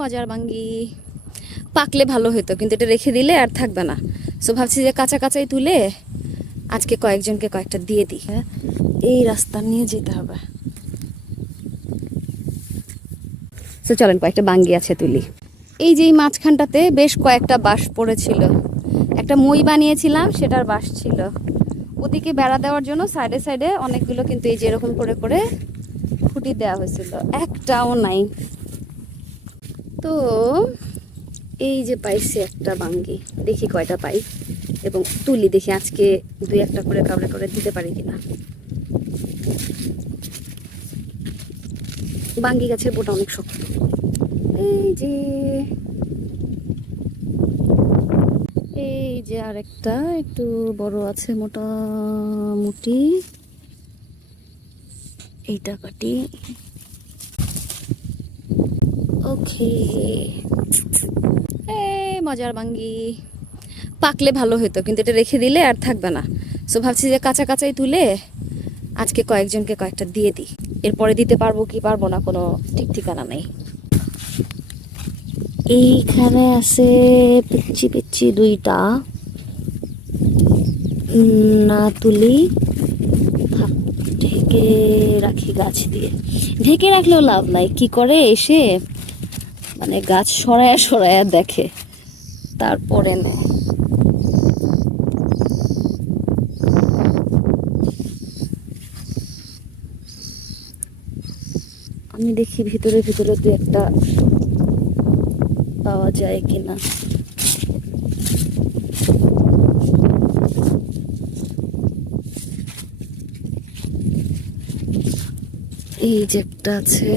মজার বাঙ্গি পাকলে ভালো হতো কিন্তু এটা রেখে দিলে আর থাকবে না। সো ভাবছি যে কাঁচা কাঁচাই তুলে আজকে কয়েকজনকে কয়েকটা দিয়ে দিই। হ্যাঁ এই রাস্তা নিয়ে যেতে হবে। তো চলেন কয়েকটা বাঙ্গি আছে তুলি। এই যে এই মাঝখানটাতে বেশ কয়েকটা বাঁশ পড়েছিল। একটা মই বানিয়েছিলাম, সেটার বাঁশ ছিল। ওদিকে বেড়া দেওয়ার জন্য সাইডে সাইডে অনেকগুলো কিন্তু এই যে এরকম করে করে খুঁটি দেওয়া হয়েছিল। একটাও নাই। তো এই যে পাইছি একটা বাঙ্গি, দেখি কয়টা পাই এবং তুলি দেখি আজকে দুই একটা করে কাউরে করে দিতে পারি কিনা। বাঙ্গি গাছের বোটা অনেক শক্ত। এই যে এই যে আরেকটা, একটু বড় আছে মোটামুটি। এইটা কাটি। এই মজার বাঙ্গি। পাকলে ভালো হতো কিন্তু এটা রেখে দিলে আর থাকবে না। সো ভাবছি যে কাঁচা কাঁচাই তুলে আজকে কয়েকজনকে কয়েকটা দিয়ে দিই। এরপরে দিতে পারব কি পারব না, কোনো ঠিক ঠিকানা নেই। এইখানে আছে পিচ্ছি পিচ্ছি দুইটা। না তুলি ঢেকে রাখি গাছ দিয়ে। ঢেকে রাখলেও লাভ নাই, কি করে এসে মানে গাছ সরায়া সরায়া দেখে। তারপরে নেয় আমি দেখি ভিতরে ভিতরে দু একটা পাওয়া যায় কিনা। এই যে একটা আছে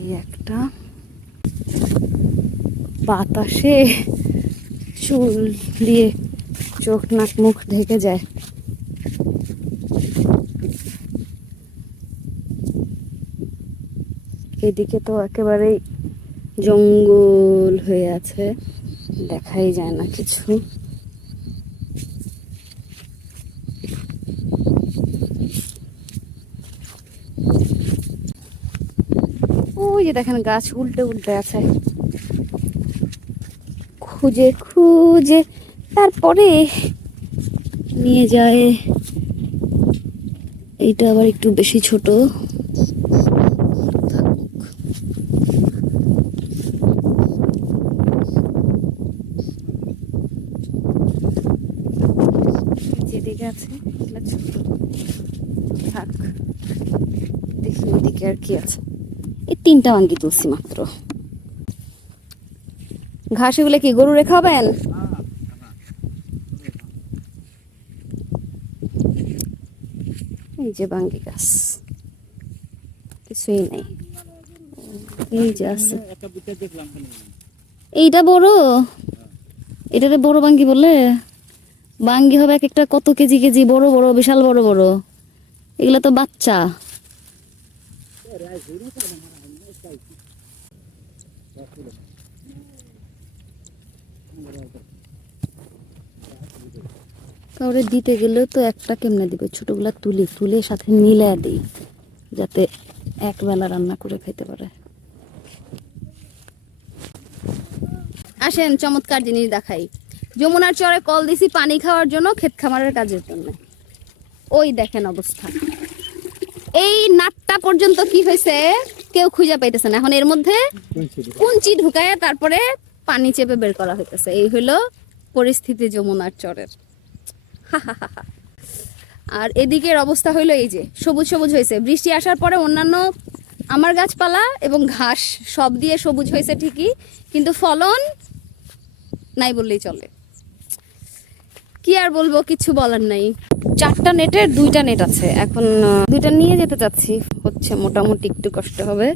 এই একটা বাতাসে চুল দিয়ে চোখ নাক মুখ ঢেকে যায়। এদিকে তো একেবারেই জঙ্গল হয়ে আছে, দেখাই যায় না কিছু। ওই যে দেখেন গাছ উল্টে উল্টে আছে। খুঁজে খুঁজে তারপরে নিয়ে যায়। এইটা আবার একটু বেশি ছোট। যেদিকে আছে থাক, দেখি ওদিকে আর কি আছে। এই তিনটা মাঙ্গি তুলছি মাত্র। ঘাস এগুলো কি গরু রেখা হবেন এই যে বাঙ্গি গাছ। কিছুই নেই। এই যে আছে। এইটা বড়? এটাতে বড় বাঙ্গি বলে? বাঙ্গি হবে এক একটা কত কেজি কেজি? বড় বড়, বিশাল, বড় বড়। এগুলো তো বাচ্চা। কাউরে দিতে গেলেও তো একটা কেমনে দিবে? ছোটগুলা তুলি তুলে সাথে মিলে দিই যাতে একবেলা রান্না করে খেতে পারে। আসেন চমৎকার জিনিস দেখাই। যমুনার চরে কল দিছি পানি খাওয়ার জন্য ক্ষেত খামারের কাজের জন্য। ওই দেখেন অবস্থা। এই নাটটা পর্যন্ত কি হয়েছে কেউ খুঁজে পাইতেছে না। এখন এর মধ্যে কুঞ্চি ঢুকায় তারপরে পানি চেপে বের করা হইতেছে। এই হলো পরিস্থিতি যমুনার চরের। আর এদিকের অবস্থা হইল এই যে, সবুজ সবুজ হয়েছে বৃষ্টি আসার পরে অন্যান্য আমার গাছপালা এবং ঘাস সব দিয়ে সবুজ হয়েছে ঠিকই, কিন্তু ফলন নাই বললেই চলে। কি আর বলব, কিছু বলার নাই। চারটা নেটের দুইটা নেট আছে। এখন দুইটা নিয়ে যেতে চাচ্ছি। হচ্ছে মোটামুটি একটু কষ্ট হবে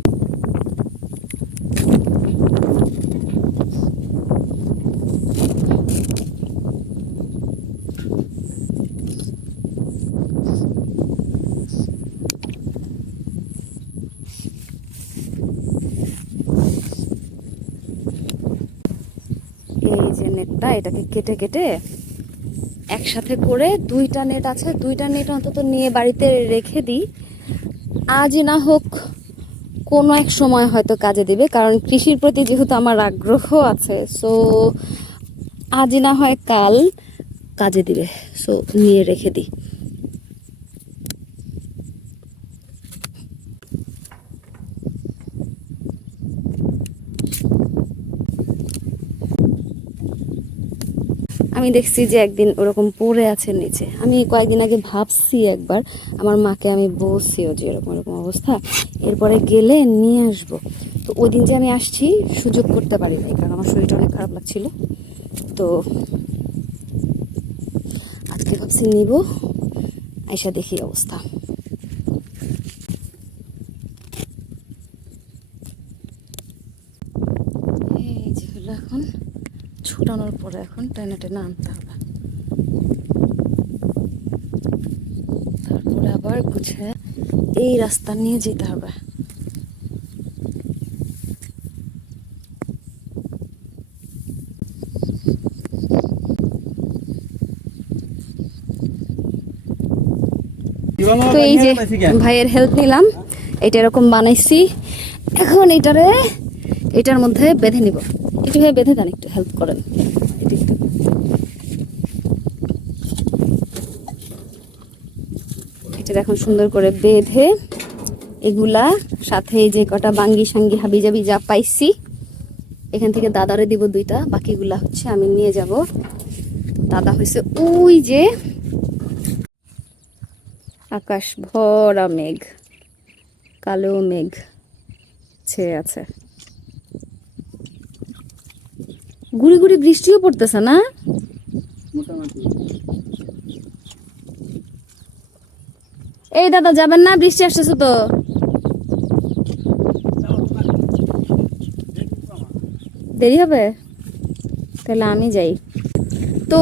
এই যে নেটটা এটাকে কেটে কেটে একসাথে করে দুইটা নেট আছে। দুইটা নেট অন্তত নিয়ে বাড়িতে রেখে দিই। আজই না হোক কোনো এক সময় হয়তো কাজে দিবে, কারণ কৃষির প্রতি যেহেতু আমার আগ্রহ আছে সো আজই না হয় কাল কাজে দিবে সো নিয়ে রেখে দিই। আমি দেখছি যে একদিন ওরকম পড়ে আছে নিচে। আমি কয়েকদিন আগে ভাবছি একবার, আমার মাকে আমি বলছিও যে এরকম এরকম অবস্থা, এরপরে গেলে নিয়ে আসব। তো ওই দিন যে আমি আসছি, সুযোগ করতে পারি নাই, কারণ আমার শরীরটা অনেক খারাপ লাগছিল। তো আজকে ভাবছি নিব আইসা দেখি অবস্থা। এই যে হলো এখন। ছুটানোর পরে এখন টেনে টেনে আনতে হবে। তারপরে আবার গুছে এই রাস্তা নিয়ে যেতে হবে। তো এই যে ভাইয়ের হেল্প নিলাম, এটা এরকম বানাইছি। এখন এটারে, এটার মধ্যে বেঁধে নিব। একটু ভাই বেঁধে দেন, একটু হেল্প করেন। এটা এখন সুন্দর করে বেঁধে এগুলা, সাথে যে কটা বাঙ্গি সাঙ্গি হাবি জাবি যা পাইছি। এখান থেকে দাদারে দিব দুইটা, বাকিগুলা হচ্ছে আমি নিয়ে যাব। দাদা হয়েছে ওই যে আকাশ ভরা মেঘ, কালো মেঘ ছেয়ে আছে। গুড়ি গুড়ি বৃষ্টিও পড়তেছে না? এই দাদা, যাবেন না? বৃষ্টি আসতেছে তো। দেরি হবে? তাহলে আমি যাই। তো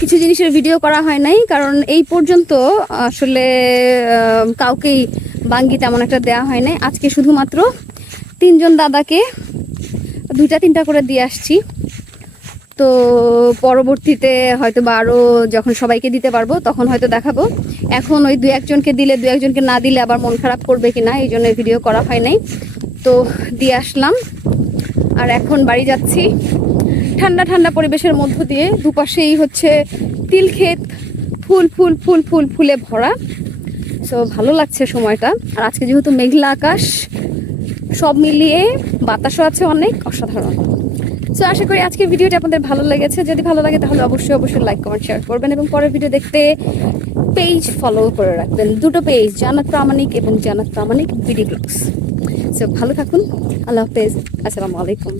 কিছু জিনিসের ভিডিও করা হয় নাই, কারণ এই পর্যন্ত আসলে কাউকেই বাঙ্গি তেমন একটা দেওয়া হয় নাই। আজকে শুধুমাত্র তিনজন দাদাকে দুইটা তিনটা করে দিয়ে আসছি। তো পরবর্তীতে হয়তো বা আরও যখন সবাইকে দিতে পারব, তখন হয়তো দেখাবো। এখন ওই দু একজনকে দিলে দু একজনকে না দিলে আবার মন খারাপ করবে কি না এই জন্য ভিডিও করা হয় নাই। তো দিয়ে আসলাম। আর এখন বাড়ি যাচ্ছি। ঠান্ডা ঠান্ডা পরিবেশের মধ্য দিয়ে দুপাশেই হচ্ছে তিল ক্ষেত, ফুল ফুল ফুল ফুল, ফুলে ভরা। সো ভালো লাগছে সময়টা। আর আজকে যেহেতু মেঘলা আকাশ, সব মিলিয়ে বাতাসও আছে অনেক, অসাধারণ। সো আশা করি আজকের ভিডিওটি আপনাদের ভালো লেগেছে। যদি ভালো লাগে, তাহলে অবশ্যই অবশ্যই লাইক কমেন্ট শেয়ার করবেন এবং পরের ভিডিও দেখতে পেজ ফলো করে রাখবেন। দুটো পেজ জানাত প্রামাণিক এবং জানাত প্রামাণিক ভিডিও ব্লগস সো ভালো থাকুন। আল্লাহ হাফেজ। আসসালামু আলাইকুম।